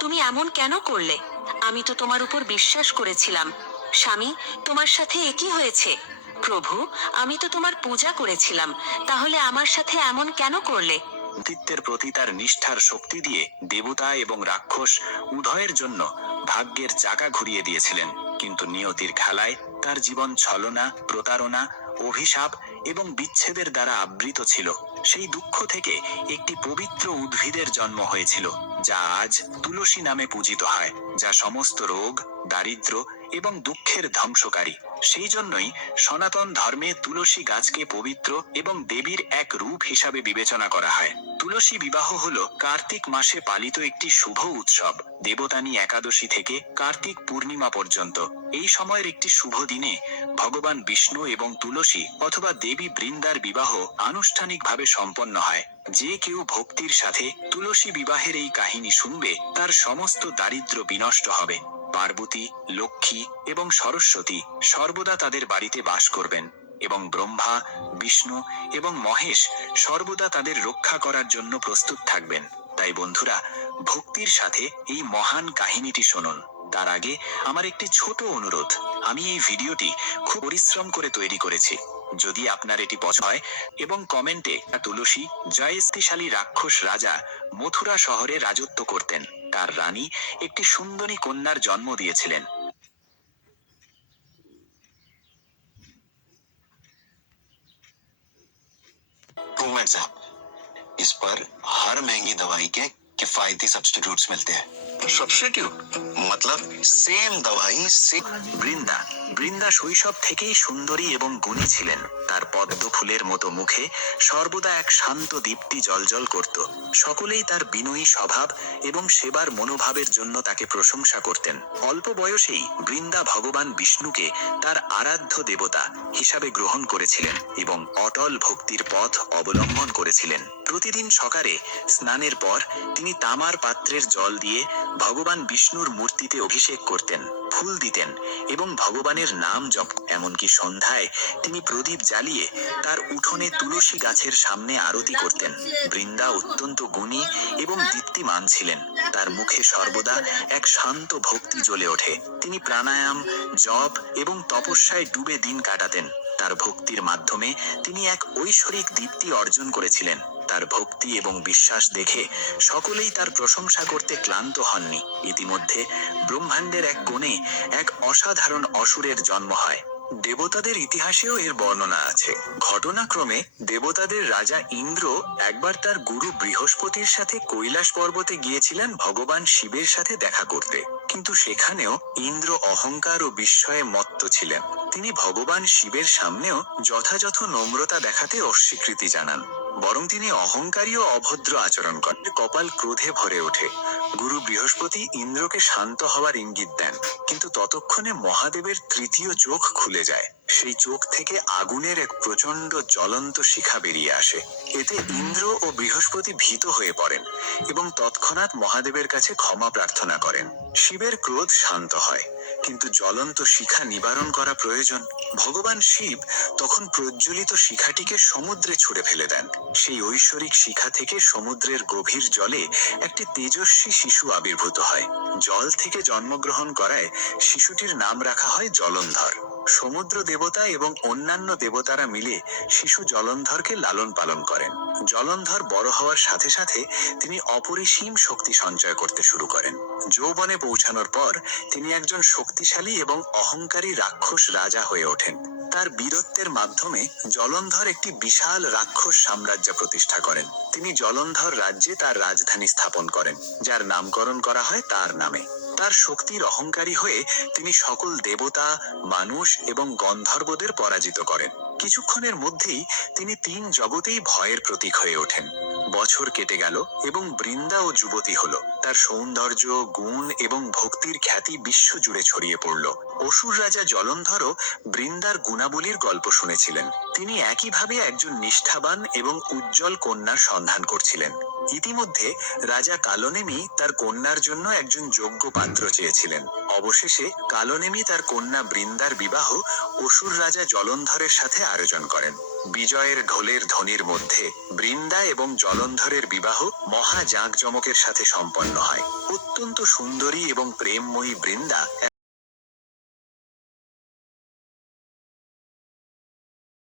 তুমি এমন কেন করলে? আমি তো তোমার উপর বিশ্বাস করেছিলাম। স্বামী, তোমার সাথে একই হয়েছে। প্রভু, আমি তো তোমার পূজা করেছিলাম, তাহলে আমার সাথে এমন কেন করলে? অতীতের প্রতি তার নিষ্ঠার শক্তি দিয়ে দেবতা এবং রাক্ষস উভয়ের জন্য ভাগ্যের চাকা ঘুরিয়ে দিয়েছিলেন। কিন্তু নিয়তির খেলায় তার জীবন ছলনা, প্রতারণা, অভিশাপ এবং বিচ্ছেদের দ্বারা আবৃত ছিল। সেই দুঃখ থেকে একটি পবিত্র উদ্ভিদের জন্ম হয়েছিল, যা আজ তুলসী নামে পূজিত হয়, যা সমস্ত রোগ, দারিদ্র্য এবং দুঃখের ধ্বংসকারী। সেই জন্যই সনাতন ধর্মে তুলসী গাছকে পবিত্র এবং দেবীর এক রূপ হিসাবে বিবেচনা করা হয়। তুলসী বিবাহ হল কার্তিক মাসে পালিত একটি শুভ উৎসব। দেবতানি একাদশী থেকে কার্তিক পূর্ণিমা পর্যন্ত এই সময়ের একটি শুভ দিনে ভগবান বিষ্ণু এবং তুলসী অথবা দেবী বৃন্দার বিবাহ আনুষ্ঠানিকভাবে সম্পন্ন হয়। যে কেউ ভক্তির সাথে তুলসী বিবাহের এই কাহিনী শুনবে, তার সমস্ত দারিদ্র্য বিনষ্ট হবে। পার্বতী, লক্ষ্মী এবং সরস্বতী সর্বদা তাদের বাড়িতে বাস করবেন, এবং ব্রহ্মা, বিষ্ণু এবং মহেশ সর্বদা তাদের রক্ষা করার জন্য প্রস্তুত থাকবেন। তাই বন্ধুরা, ভক্তির সাথে এই মহান কাহিনীটি শুনুন। তার আগে আমার একটি ছোট অনুরোধ। আমি এই ভিডিওটি খুব পরিশ্রম করে তৈরি করেছি। যদি আপনার এটি পছন্দ হয় এবং কমেন্টে তুলসী জয়স্তিশালী রাক্ষস রাজা মথুরা শহরে রাজত্ব করতেন, তার রানী একটি সুন্দরী কন্যার জন্ম দিয়েছিলেন। रूममेट साहब, इस पर हर महंगी दवाई के किफायती सब्स्टिट्यूट्स मिलते हैं। সবস্টিটিউট मतलब सेम दवाई से বৃন্দা বৃন্দা শৈশব থেকেই সুন্দরী এবং গুণী ছিলেন। তার পদ্ম ফুলের মতো মুখে সর্বদা এক শান্ত দীপ্তি জ্বলজ্বল করত। সকলেই তার বিনয়ী স্বভাব এবং সেবার মনোভাবের জন্য তাকে প্রশংসা করতেন। অল্প বয়সেই বৃন্দা ভগবান বিষ্ণুকে তার আরাধ্য দেবতা হিসাবে গ্রহণ করেছিলেন এবং অটল ভক্তির পথ অবলম্বন করেছিলেন। প্রতিদিন সকালে স্নানের পর তিনি তামার পাত্রের জল দিয়ে ভগবান বিষ্ণুর মূর্তিতে অভিষেক করতেন, ফুল দিতেন এবং ভগবানের নাম জপ। এমনকি সন্ধ্যায় তিনি প্রদীপ জ্বালিয়ে তার উঠোনে তুলসী গাছের সামনে আরতি করতেন। বৃন্দা অত্যন্ত গুণী এবং দীপ্তিমান ছিলেন। তার মুখে সর্বদা এক শান্ত ভক্তি জ্বলে ওঠে। তিনি প্রাণায়াম, জপ এবং তপস্যায় ডুবে দিন কাটাতেন। তার ভক্তির মাধ্যমে তিনি এক ঐশ্বরিক দীপ্তি অর্জন করেছিলেন। তার ভক্তি এবং বিশ্বাস দেখে সকলেই তার প্রশংসা করতে ক্লান্ত হননি। ইতিমধ্যে ব্রহ্মাণ্ডের এক কোণে এক অসাধারণ অসুরের জন্ম হয়। দেবতাদের ইতিহাসেও এর বর্ণনা আছে। ঘটনাক্রমে দেবতাদের রাজা ইন্দ্র একবার তার গুরু বৃহস্পতির সাথে কৈলাস পর্বতে গিয়েছিলেন ভগবান শিবের সাথে দেখা করতে। কিন্তু সেখানেও ইন্দ্র অহংকার ও বিস্ময়ে মত্ত ছিলেন। তিনি ভগবান শিবের সামনেও যথাযথ নম্রতা দেখাতে অস্বীকৃতি জানান, বরং তিনি অহংকারী ও অভদ্র আচরণ করেন। কপাল ক্রোধে ভরে ওঠে। গুরু বৃহস্পতি ইন্দ্রকে শান্ত হওয়ার ইঙ্গিত দেন, কিন্তু ততক্ষণে মহাদেবের তৃতীয় চোখ খুলে যায়। সেই চোখ থেকে আগুনের এক প্রচণ্ড জ্বলন্ত শিখা বেরিয়ে আসে। এতে ইন্দ্র ও বৃহস্পতি ভীত হয়ে পড়েন এবং তৎক্ষণাৎ মহাদেবের কাছে ক্ষমা প্রার্থনা করেন। শিবের ক্রোধ শান্ত হয়, কিন্তু জ্বলন্ত শিখা নিবারণ করা প্রয়োজন। ভগবান শিব তখন প্রজ্বলিত শিখাটিকে সমুদ্রে ছুঁড়ে ফেলে দেন। সেই ঐশ্বরিক শিখা থেকে সমুদ্রের গভীর জলে একটি তেজস্বী শিশু আবির্ভূত হয়। জল থেকে জন্মগ্রহণ করায় শিশুটির নাম রাখা হয় জলন্ধর। সমুদ্র দেবতা এবং অন্যান্য দেবতারা মিলে শিশু জলন্ধরকে লালন পালন করেন। জলন্ধর বড় হওয়ার সাথে সাথে তিনি অপরিসীম শক্তি সঞ্চয় করতে শুরু করেন। যৌবনে পৌঁছানোর পর তিনি একজন শক্তিশালী এবং অহংকারী রাক্ষস রাজা হয়ে ওঠেন। তার বীরত্বের মাধ্যমে জলন্ধর একটি বিশাল রাক্ষস সাম্রাজ্য প্রতিষ্ঠা করেন। তিনি জলন্ধর রাজ্যে তার রাজধানী স্থাপন করেন, যার নামকরণ করা হয় তার নামে। তার শক্তির অহংকারী হয়ে তিনি সকল দেবতা, মানুষ এবং গন্ধর্বদের পরাজিত করেন। কিছুক্ষণের মধ্যেই তিনি তিন জগতেই ভয়ের প্রতীক হয়ে ওঠেন। বছর কেটে গেল এবং বৃন্দা ও যুবতী হলো। তার সৌন্দর্য, গুণ এবং ভক্তির খ্যাতি বিশ্ব জুড়ে ছড়িয়ে পড়ল। অসুর রাজা জলন্ধরও বৃন্দার গুণাবলীর গল্প শুনেছিলেন। তিনি একইভাবে একজন নিষ্ঠাবান এবং উজ্জ্বল কন্যার সন্ধান করছিলেন। ইতিমধ্যে রাজা কালনেমি তার কন্যার জন্য একজন যোগ্য পাত্র চেয়েছিলেন। অবশেষে কালনেমি তার কন্যা বৃন্দার বিবাহ অসুর রাজা জলন্ধরের সাথে আয়োজন করেন। বিজয়ের ঢোলের ধ্বনির মধ্যে বৃন্দা এবং জলন্ধরের বিবাহ মহা জাঁকজমকের সাথে সম্পন্ন হয়। অত্যন্ত সুন্দরী এবং প্রেমময়ী বৃন্দা